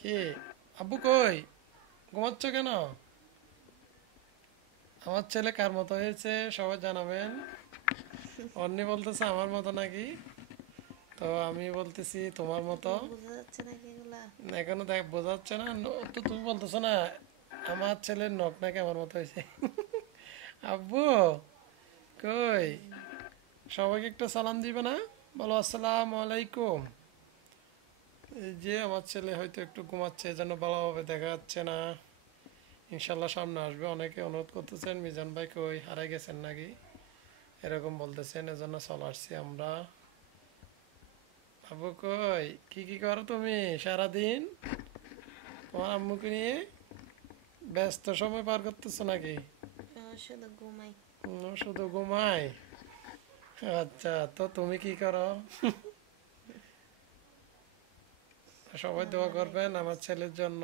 কি আব্বু কই? ঘুমাচ্ছ কেন? আমার ছেলে কার মতো হয়েছে সবাই জানাবেন। অন্নি বলতেছে আমার মতো নাকি, তো আমি বলতেছি তোমার মতো। কি বোঝা যাচ্ছে নাকি এগুলা? এখনো দেখ বোঝা যাচ্ছে না, তো তুমি বলতেছো না আমার ছেলের নখ নাকি আমার মতো হয়েছে। আব্বু কই? সবাইকে একটু সালাম দিবে না? বলো আসসালামু আলাইকুম। এই যে আমার ছেলে হয়তো একটু ঘুমাচ্ছে, এজন্য ভালোভাবে দেখা যাচ্ছে না। ইনশাল্লাহ সামনে আসবে। অনেকে অনুরোধ করতেছেন মিজান ভাই কই, হারাই গেছেন নাকি এরকম বলতেছেন, এজন্য চলে আসছি আমরা। আব্বু কই? কি কি করো তুমি সারাদিন তোমার আম্মুকে নিয়ে? ব্যস্ত সময় পার করতেছো নাকি? শুধু ঘুমাই। শুধু ঘুমাই? আচ্ছা, তো তুমি কি করো? সবাই দোয়া আমার করবেন এই আমার ছেলের জন্য।